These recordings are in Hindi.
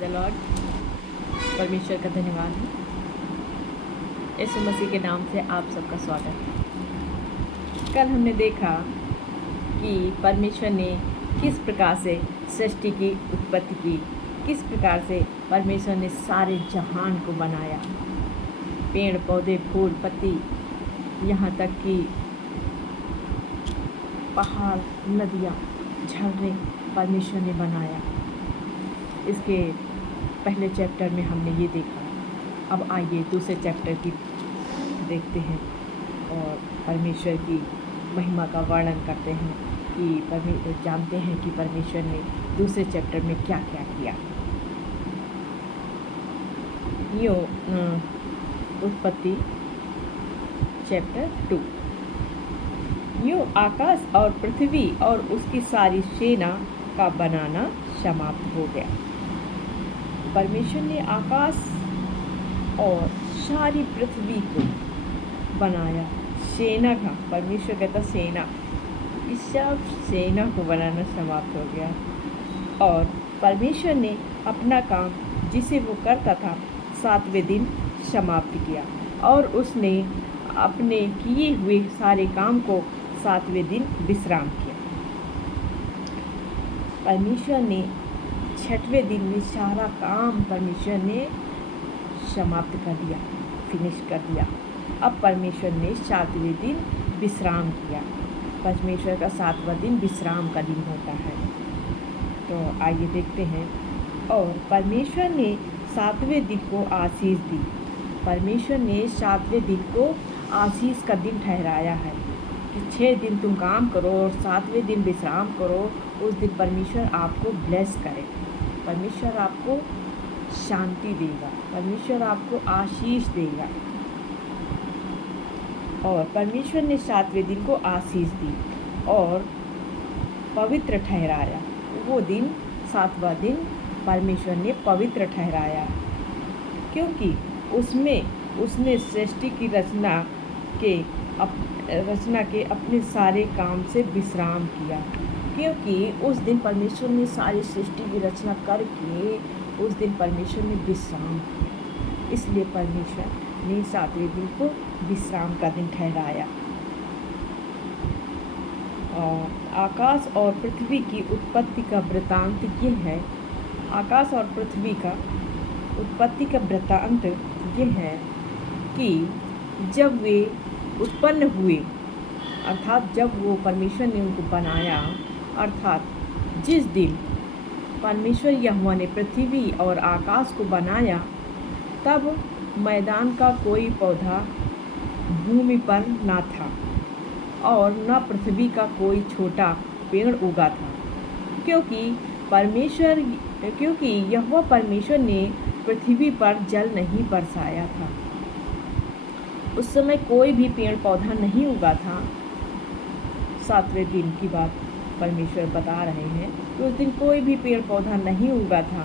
The Lord. परमेश्वर का धन्यवाद है। यीशु मसीह के नाम से आप सबका स्वागत है। कल हमने देखा कि परमेश्वर ने किस प्रकार से सृष्टि की उत्पत्ति की, किस प्रकार से परमेश्वर ने सारे जहान को बनाया, पेड़ पौधे फूल पत्ती, यहाँ तक कि पहाड़ नदियाँ झरने परमेश्वर ने बनाया। इसके पहले चैप्टर में हमने ये देखा। अब आइए दूसरे चैप्टर की देखते हैं और परमेश्वर की महिमा का वर्णन करते हैं कि जानते हैं कि परमेश्वर ने दूसरे चैप्टर में क्या क्या किया। यो उत्पत्ति चैप्टर 2। यूँ आकाश और पृथ्वी और उसकी सारी सेना का बनाना समाप्त हो गया। परमेश्वर ने आकाश और सारी पृथ्वी को बनाया। सेना का, परमेश्वर कहता सेना, इस सब सेना को बनाना समाप्त हो गया। और परमेश्वर ने अपना काम जिसे वो करता था 7वें दिन समाप्त किया और उसने अपने किए हुए सारे काम को 7वें दिन विश्राम किया। परमेश्वर ने 6वें दिन में सारा काम परमेश्वर ने समाप्त कर दिया, फिनिश कर दिया। अब परमेश्वर ने 7वें दिन विश्राम किया। परमेश्वर का 7वां दिन विश्राम का दिन होता है। तो आइए देखते हैं। और परमेश्वर ने 7वें दिन को आशीष दी। परमेश्वर ने 7वें दिन को आशीष का दिन ठहराया है कि 6 दिन तुम काम करो और 7वें दिन विश्राम करो। उस दिन परमेश्वर आपको ब्लेस करेगा, परमेश्वर आपको शांति देगा, परमेश्वर आपको आशीष देगा। और परमेश्वर ने 7वें दिन को आशीष दी और पवित्र ठहराया। वो दिन 7वां दिन परमेश्वर ने पवित्र ठहराया क्योंकि उसमें उसने सृष्टि की रचना के अपने सारे काम से विश्राम किया। क्योंकि उस दिन परमेश्वर ने सारी सृष्टि की रचना करके उस दिन परमेश्वर ने विश्राम किया, इसलिए परमेश्वर ने 7वें दिन को विश्राम का दिन ठहराया। और आकाश और पृथ्वी की उत्पत्ति का वृतांत ये है। आकाश और पृथ्वी का उत्पत्ति का वृतांत ये है कि जब वे उत्पन्न हुए, अर्थात जब वो परमेश्वर ने उनको बनाया, अर्थात जिस दिन परमेश्वर यहोवा ने पृथ्वी और आकाश को बनाया, तब मैदान का कोई पौधा भूमि पर ना था और न पृथ्वी का कोई छोटा पेड़ उगा था, क्योंकि यहोवा परमेश्वर ने पृथ्वी पर जल नहीं बरसाया था। उस समय कोई भी पेड़ पौधा नहीं उगा था। 7वें दिन की बात परमेश्वर बता रहे हैं कि उस दिन कोई भी पेड़ पौधा नहीं उगा था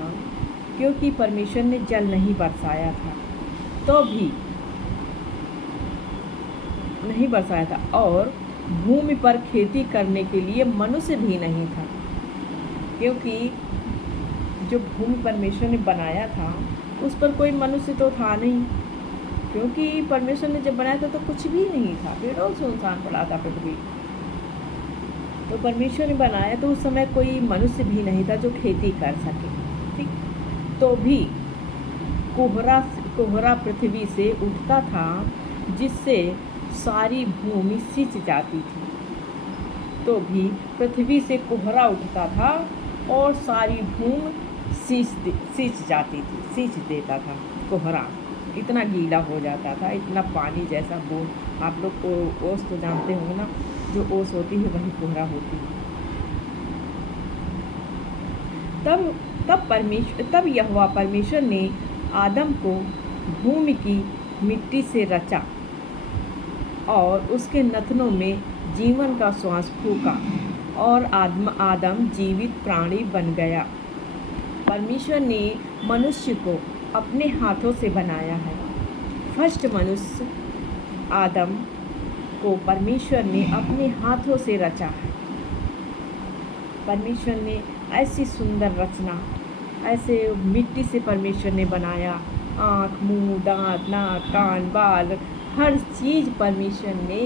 क्योंकि परमेश्वर ने जल नहीं बरसाया था, तो भी नहीं बरसाया था। और भूमि पर खेती करने के लिए मनुष्य भी नहीं था, क्योंकि जो भूमि परमेश्वर ने बनाया था उस पर कोई मनुष्य तो था नहीं, क्योंकि परमेश्वर ने जब बनाया था तो कुछ भी नहीं था, पेड़ों सुनसान पड़ा था पृथ्वी। तो परमेश्वर ने बनाया तो उस समय कोई मनुष्य भी नहीं था जो खेती कर सके, ठीक। तो भी कोहरा पृथ्वी से उठता था जिससे सारी भूमि सिंच जाती थी। तो भी पृथ्वी से कोहरा उठता था और सारी भूमि सिंच जाती थी, सिंच देता था। कोहरा इतना गीला हो जाता था, इतना पानी जैसा बूंद। आप लोग ओस तो जानते होंगे ना, जो ओस होती है वही कोहरा होती है। तब यहोवा परमेश्वर ने आदम को भूमि की मिट्टी से रचा और उसके नथनों में जीवन का श्वास फूंका और आदम जीवित प्राणी बन गया। परमेश्वर ने मनुष्य को अपने हाथों से बनाया है। फर्स्ट मनुष्य आदम को परमेश्वर ने अपने हाथों से रचा है। परमेश्वर ने ऐसी सुंदर रचना ऐसे मिट्टी से परमेश्वर ने बनाया। आँख, मुंह, दांत, नाक, कान, बाल, हर चीज़ परमेश्वर ने,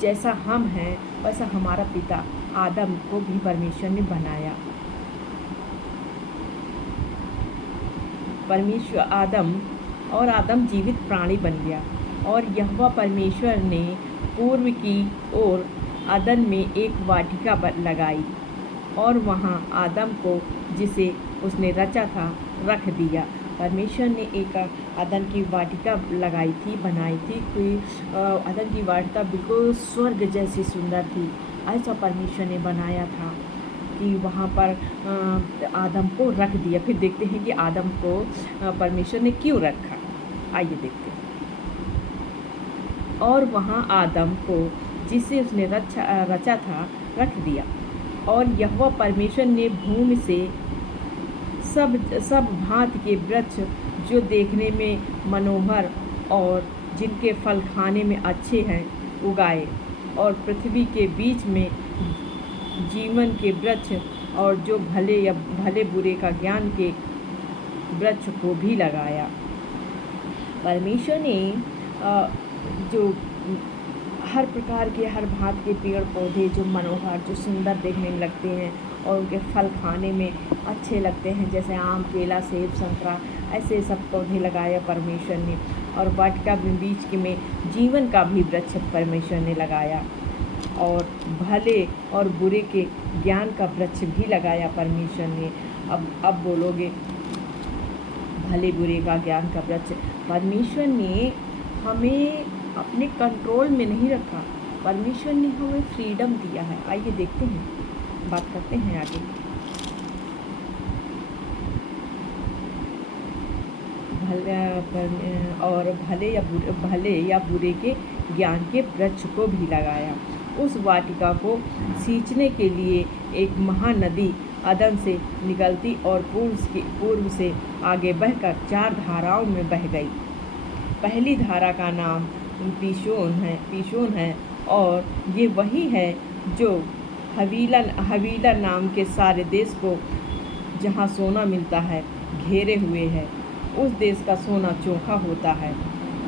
जैसा हम हैं वैसा हमारा पिता आदम को भी परमेश्वर ने बनाया। परमेश्वर आदम जीवित प्राणी बन गया, और यहोवा परमेश्वर ने पूर्व की ओर अदन में एक वाटिका लगाई और वहाँ आदम को, जिसे उसने रचा था, रख दिया। परमेश्वर ने एक अदन की वाटिका लगाई थी, बनाई थी। कोई अदन की वाटिका बिल्कुल स्वर्ग जैसी सुंदर थी। ऐसा परमेश्वर ने बनाया था कि वहाँ पर आदम को रख दिया। फिर देखते हैं कि आदम को परमेश्वर ने क्यों रखा। आइए देखते हैं। और वहाँ आदम को, जिसे उसने रचा था, रख दिया। और यहोवा परमेश्वर ने भूमि से सब भांति के वृक्ष जो देखने में मनोहर और जिनके फल खाने में अच्छे हैं उगाए, और पृथ्वी के बीच में जीवन के वृक्ष और जो भले बुरे का ज्ञान के वृक्ष को भी लगाया। परमेश्वर ने जो हर प्रकार के, हर भांति के पेड़ पौधे जो मनोहर, जो सुंदर देखने में लगते हैं और उनके फल खाने में अच्छे लगते हैं, जैसे आम, केला, सेब, संतरा, ऐसे सब पौधे लगाया परमेश्वर ने। और वाटिका में बीच में जीवन का भी वृक्ष परमेश्वर ने लगाया, और भले और बुरे के ज्ञान का वृक्ष भी लगाया परमेश्वर ने। अब बोलोगे भले बुरे का ज्ञान का वृक्ष। परमेश्वर ने हमें अपने कंट्रोल में नहीं रखा, परमेश्वर ने हमें फ्रीडम दिया है। आइए देखते हैं, बात करते हैं आगे। भले या बुरे के ज्ञान के वृक्ष को भी लगाया। उस वाटिका को सींचने के लिए एक महानदी अदन से निकलती और पूर्व से आगे बहकर 4 धाराओं में बह गई। पहली धारा का नाम पीशोन है, और ये वही है जो हवीला नाम के सारे देश को, जहाँ सोना मिलता है, घेरे हुए है। उस देश का सोना चोखा होता है,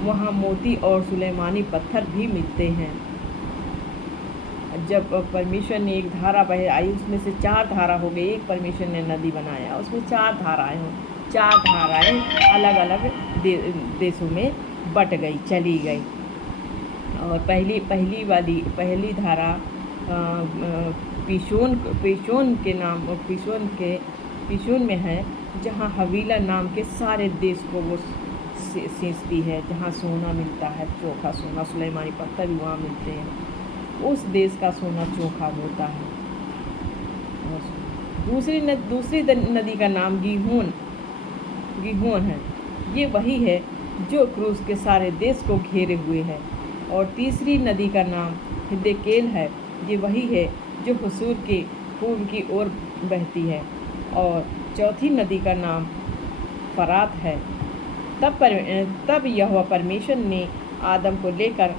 वहाँ मोती और सुलेमानी पत्थर भी मिलते हैं। जब परमेश्वर ने एक धारा बह आई, उसमें से 4 धारा हो गई। एक परमेश्वर ने नदी बनाया, उसमें 4 धाराएं हों। 4 धाराएं अलग अलग देशों में बट गई, चली गई। और पहली धारा पीशोन में है, जहाँ हवीला नाम के सारे देश को वो सींचती है, जहाँ सोना मिलता है, चोखा सोना, सुलेमानी पत्थर भी वहाँ मिलते हैं। उस देश का सोना चोखा होता है। दूसरी नदी का नाम गीहोन है। ये वही है जो क्रूस के सारे देश को घेरे हुए है। और तीसरी नदी का नाम हिद्देकेल है। ये वही है जो हुसूर के पूर्व की ओर बहती है। और चौथी नदी का नाम फरात है। तब यहोवा परमेश्वर ने आदम को लेकर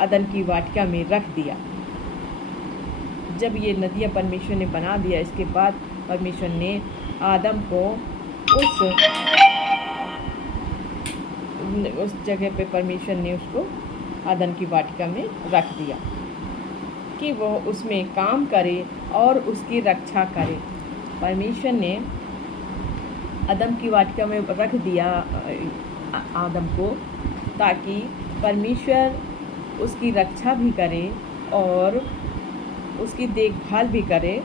अदन की वाटिका में रख दिया। जब ये नदियाँ परमेश्वर ने बना दिया, इसके बाद परमेश्वर ने आदम को उस जगह पे परमेश्वर ने उसको अदन की वाटिका में रख दिया कि वो उसमें काम करे और उसकी रक्षा करे। परमेश्वर ने अदम की वाटिका में रख दिया आदम को, ताकि परमेश्वर उसकी रक्षा भी करे और उसकी देखभाल भी करे।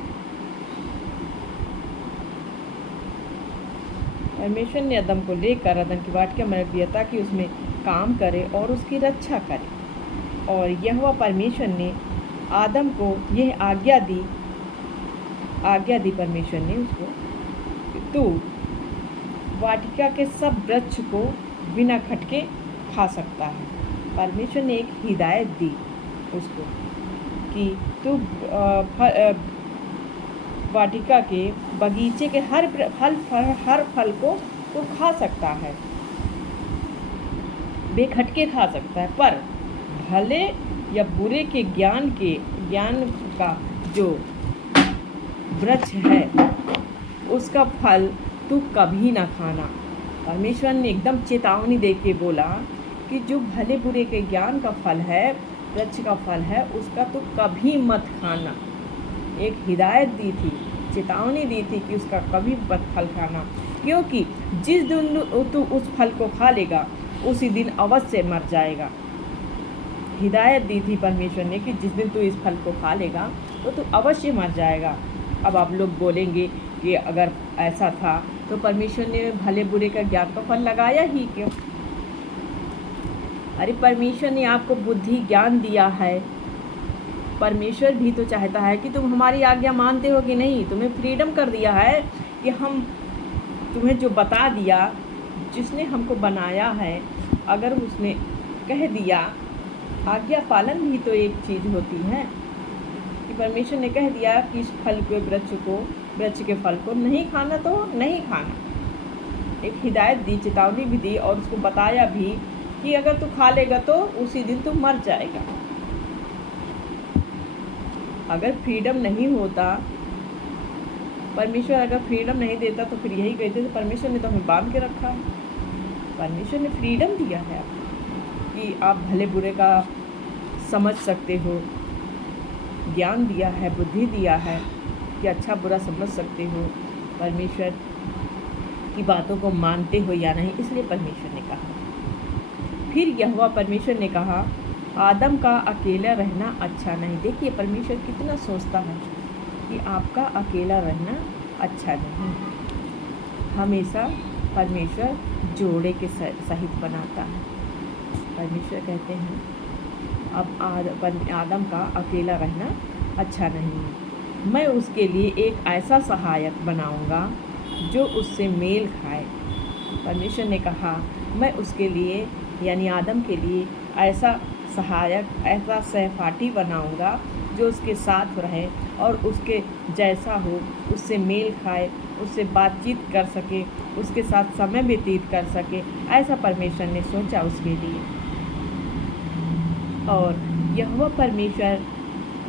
परमेश्वर ने आदम को लेकर अदन की वाटिका में रख दिया ताकि उसमें काम करे और उसकी रक्षा करे। और यहोवा परमेश्वर ने आदम को यह आज्ञा दी परमेश्वर ने उसको, तू वाटिका के सब वृक्ष को बिना खटके खा सकता है। परमेश्वर ने एक हिदायत दी उसको कि तू वाटिका के बगीचे के हर फल को तो खा सकता है, बेखटके खा सकता है, पर भले या बुरे के ज्ञान का जो वृक्ष है उसका फल तू कभी ना खाना। परमेश्वर ने एकदम चेतावनी दे के बोला कि जो भले बुरे के ज्ञान का फल है, वृक्ष का फल है, उसका तो कभी मत खाना। एक हिदायत दी थी, चेतावनी दी थी कि उसका कभी मत फल खाना, क्योंकि जिस दिन तू उस फल को खा लेगा उसी दिन अवश्य मर जाएगा। हिदायत दी थी परमेश्वर ने कि जिस दिन तू इस फल को खा लेगा तो तू अवश्य मर जाएगा। अब आप लोग बोलेंगे कि अगर ऐसा था तो परमेश्वर ने भले बुरे का ज्ञान का फल लगाया ही क्यों? अरे परमेश्वर ने आपको बुद्धि ज्ञान दिया है। परमेश्वर भी तो चाहता है कि तुम हमारी आज्ञा मानते हो कि नहीं। तुम्हें फ्रीडम कर दिया है कि हम तुम्हें जो बता दिया, जिसने हमको बनाया है, अगर उसने कह दिया, आज्ञा पालन भी तो एक चीज़ होती है कि परमेश्वर ने कह दिया कि इस फल के वृक्ष के फल को नहीं खाना तो नहीं खाना। एक हिदायत दी, चेतावनी भी दी और उसको बताया भी कि अगर तू खा लेगा तो उसी दिन तू मर जाएगा। अगर फ्रीडम नहीं होता, परमेश्वर अगर फ्रीडम नहीं देता तो फिर यही कहते थे परमेश्वर ने तो हमें बांध के रखा है। परमेश्वर ने फ्रीडम दिया है आपको कि आप भले बुरे का समझ सकते हो, ज्ञान दिया है, बुद्धि दिया है कि अच्छा बुरा समझ सकते हो, परमेश्वर की बातों को मानते हो या नहीं। इसलिए परमेश्वर ने कहा। फिर यहोवा परमेश्वर ने कहा, आदम का अकेला रहना अच्छा नहीं। देखिए परमेश्वर कितना सोचता है कि आपका अकेला रहना अच्छा नहीं। हमेशा परमेश्वर जोड़े के सहित बनाता है। परमेश्वर कहते हैं अब आदम का अकेला रहना अच्छा नहीं, मैं उसके लिए एक ऐसा सहायक बनाऊंगा जो उससे मेल खाए। परमेश्वर ने कहा मैं उसके लिए यानी आदम के लिए ऐसा सहायक, ऐसा सहपाठी बनाऊंगा जो उसके साथ रहे और उसके जैसा हो, उससे मेल खाए, उससे बातचीत कर सके, उसके साथ समय व्यतीत कर सके। ऐसा परमेश्वर ने सोचा उसके लिए। और यहोवा परमेश्वर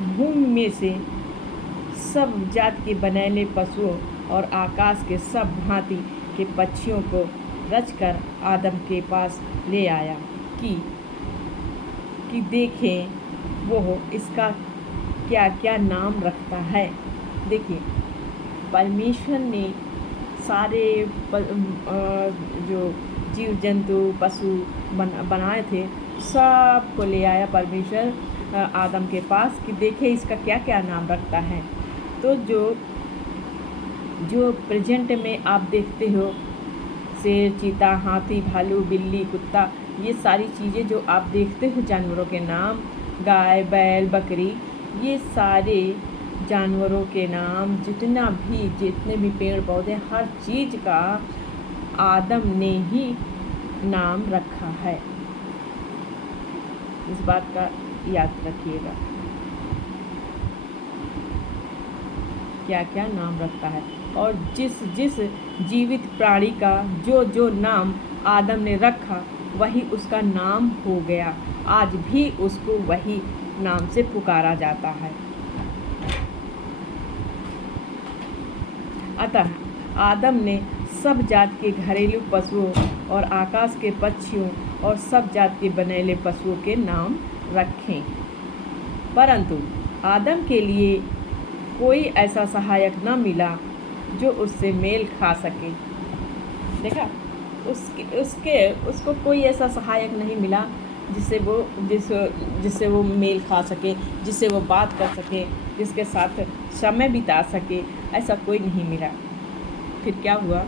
भूमि में से सब जात के बनैले पशुओं और आकाश के सब भांति के पक्षियों को रचकर आदम के पास ले आया कि देखें वो इसका क्या क्या नाम रखता है। देखिए परमेश्वर ने सारे जो जीव जंतु पशु बनाए थे सब को ले आया परमेश्वर आदम के पास कि देखे इसका क्या क्या नाम रखता है। तो जो प्रेजेंट में आप देखते हो, शेर, चीता, हाथी, भालू, बिल्ली, कुत्ता, ये सारी चीज़ें जो आप देखते हो जानवरों के नाम, गाय, बैल, बकरी, ये सारे जानवरों के नाम, जितने भी पेड़ पौधे, हर चीज़ का आदम ने ही नाम रखा है। इस बात का याद रखिएगा, क्या क्या नाम रखता है। और जिस जिस जीवित प्राणी का जो नाम आदम ने रखा वही उसका नाम हो गया। आज भी उसको वही नाम से पुकारा जाता है। अतः आदम ने सब जात के घरेलू पशुओं और आकाश के पक्षियों और सब जात के बनेले पशुओं के नाम रखे, परंतु आदम के लिए कोई ऐसा सहायक न मिला जो उससे मेल खा सके। देखा, उसको कोई ऐसा सहायक नहीं मिला जिससे वो मेल खा सके, जिससे वो बात कर सके, जिसके साथ समय बिता सके। ऐसा कोई नहीं मिला। फिर क्या हुआ?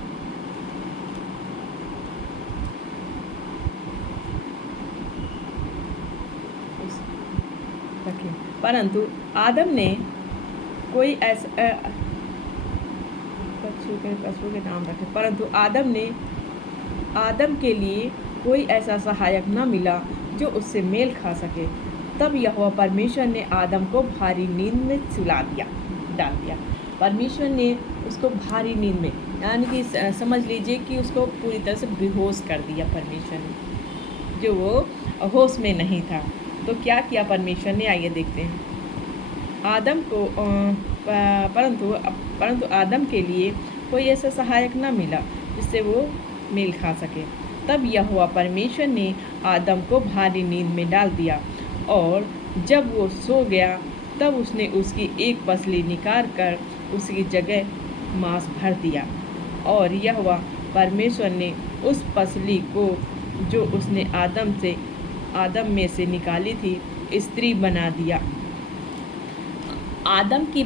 परंतु आदम ने कोई ऐसा पशु के नाम रखे, परंतु आदम के लिए कोई ऐसा सहायक न मिला जो उससे मेल खा सके। तब यहोवा परमेश्वर ने आदम को भारी नींद में डाल दिया। परमेश्वर ने उसको भारी नींद में, यानी कि समझ लीजिए कि उसको पूरी तरह से बेहोश कर दिया परमेश्वर ने, जो वो होश में नहीं था। तो क्या किया परमेश्वर ने, आइए देखते हैं। आदम को परंतु आदम के लिए कोई ऐसा सहायक ना मिला जिससे वो मेल खा सके। तब यहोवा परमेश्वर ने आदम को भारी नींद में डाल दिया, और जब वो सो गया तब उसने उसकी एक पसली निकाल कर उसकी जगह मांस भर दिया, और यहोवा परमेश्वर ने उस पसली को जो उसने आदम में से निकाली थी स्त्री बना दिया। आदम की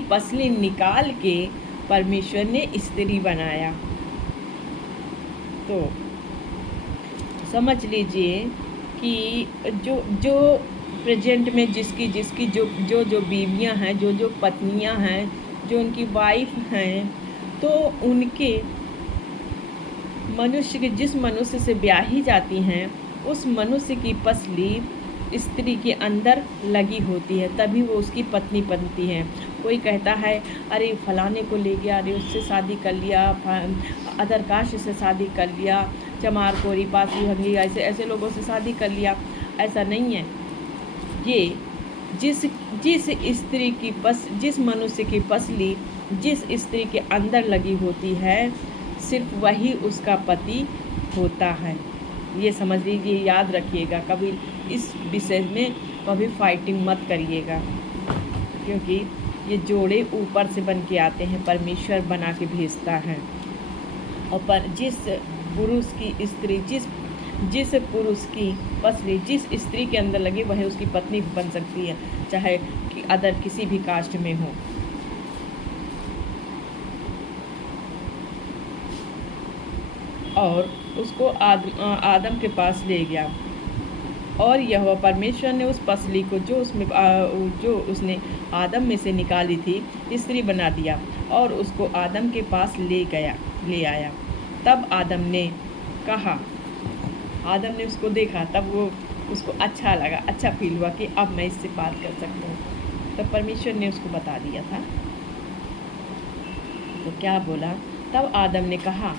पसली निकाल के परमेश्वर ने स्त्री बनाया। तो समझ लीजिए कि जो प्रेजेंट में जिसकी जो बीवियां हैं, जो पत्नियां हैं, जो उनकी वाइफ हैं, तो उनके मनुष्य के जिस मनुष्य से ब्याही जाती हैं उस मनुष्य की पसली स्त्री के अंदर लगी होती है, तभी वो उसकी पत्नी बनती है। कोई कहता है अरे फलाने को ले गया, अरे उससे शादी कर लिया, अदर कास्ट से शादी कर लिया, चमार कोरी पासी भंगी ऐसे लोगों से शादी कर लिया। ऐसा नहीं है। ये जिस मनुष्य की पसली जिस स्त्री के अंदर लगी होती है, सिर्फ वही उसका पति होता है। ये समझ लीजिए, याद रखिएगा। कभी इस विषय में कभी फाइटिंग मत करिएगा, क्योंकि ये जोड़े ऊपर से बन के आते हैं, परमेश्वर बना के भेजता है। और पर जिस पुरुष की स्त्री जिस पुरुष की पसली जिस स्त्री के अंदर लगी वह उसकी पत्नी बन सकती है, चाहे कि अदर किसी भी कास्ट में हो। और उसको आदम के पास ले गया, और यहोवा परमेश्वर ने उस पसली को जो उसने आदम में से निकाली थी स्त्री बना दिया, और उसको आदम के पास ले आया। तब आदम ने उसको देखा, तब वो उसको अच्छा लगा, अच्छा फील हुआ कि अब मैं इससे बात कर सकता हूँ। तब परमेश्वर ने उसको बता दिया था। तो क्या बोला? तब आदम ने कहा,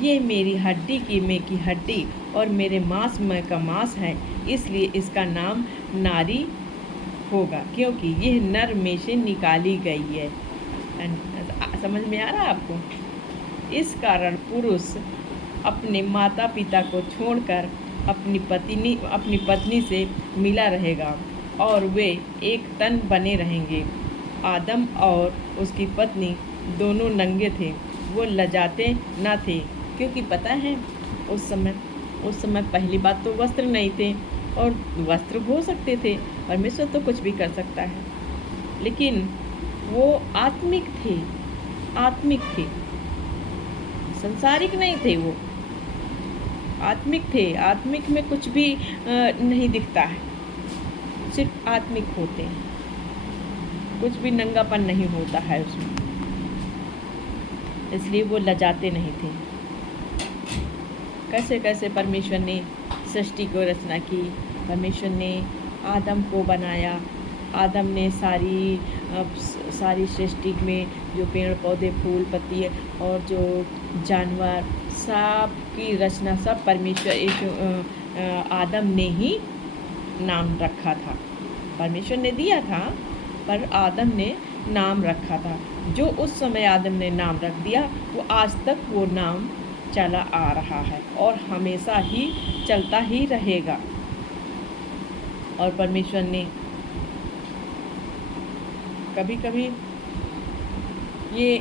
ये मेरी हड्डी में की हड्डी और मेरे मांस में का मांस है, इसलिए इसका नाम नारी होगा, क्योंकि यह नर में से निकाली गई है। समझ में आ रहा है आपको? इस कारण पुरुष अपने माता पिता को छोड़कर अपनी पत्नी से मिला रहेगा, और वे एक तन बने रहेंगे। आदम और उसकी पत्नी दोनों नंगे थे, वो लजाते न थे, क्योंकि पता है उस समय पहली बात तो वस्त्र नहीं थे, और वस्त्र हो सकते थे, परमेश्वर तो कुछ भी कर सकता है, लेकिन वो आत्मिक थे, संसारिक नहीं थे, वो आत्मिक थे। आत्मिक में कुछ भी नहीं दिखता है, सिर्फ आत्मिक होते हैं, कुछ भी नंगापन नहीं होता है उसमें, इसलिए वो लजाते नहीं थे। कैसे कैसे परमेश्वर ने सृष्टि को रचना की, परमेश्वर ने आदम को बनाया। आदम ने सारी सृष्टि में जो पेड़ पौधे फूल पत्ती और जो जानवर सब की रचना सब परमेश्वर आदम ने ही नाम रखा था। परमेश्वर ने दिया था, पर आदम ने नाम रखा था। जो उस समय आदम ने नाम रख दिया, वो आज तक वो नाम चला आ रहा है और हमेशा ही चलता ही रहेगा। और परमेश्वर ने कभी कभी ये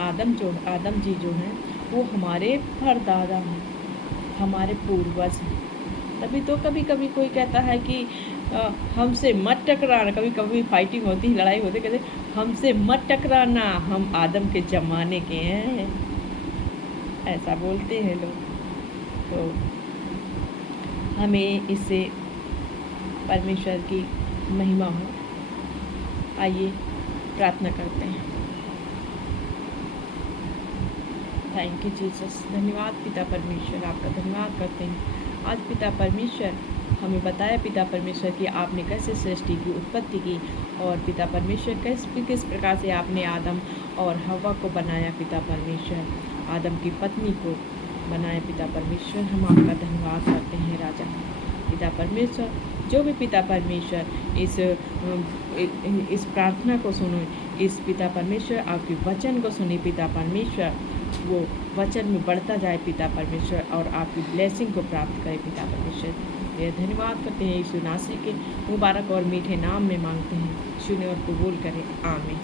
आदम जी जो हैं वो हमारे परदादा हैं, हमारे पूर्वज हैं। तभी तो कभी कभी कोई कहता है कि हमसे मत टकराना, कभी कभी फाइटिंग होती, लड़ाई होती, कहते हमसे मत टकराना, हम आदम के ज़माने के हैं, ऐसा बोलते हैं लोग। तो हमें इससे परमेश्वर की महिमा हो। आइए प्रार्थना करते हैं। Thank you Jesus. धन्यवाद पिता परमेश्वर, आपका धन्यवाद करते हैं। आज पिता परमेश्वर हमें बताया पिता परमेश्वर कि आपने कैसे सृष्टि की उत्पत्ति की, और पिता परमेश्वर किस प्रकार से आपने आदम और हव्वा को बनाया। पिता परमेश्वर आदम की पत्नी को बनाया। पिता परमेश्वर हम आपका धन्यवाद करते हैं राजा। पिता परमेश्वर, जो भी पिता परमेश्वर इस प्रार्थना को सुनो, इस पिता परमेश्वर आपके वचन को सुने पिता परमेश्वर, वो वचन में बढ़ता जाए पिता परमेश्वर, और आपकी ब्लेसिंग को प्राप्त करे पिता परमेश्वर। ये धन्यवाद करते हैं यीशु नासरी के मुबारक और मीठे नाम में मांगते हैं, सुने और कबूल करें, आमीन।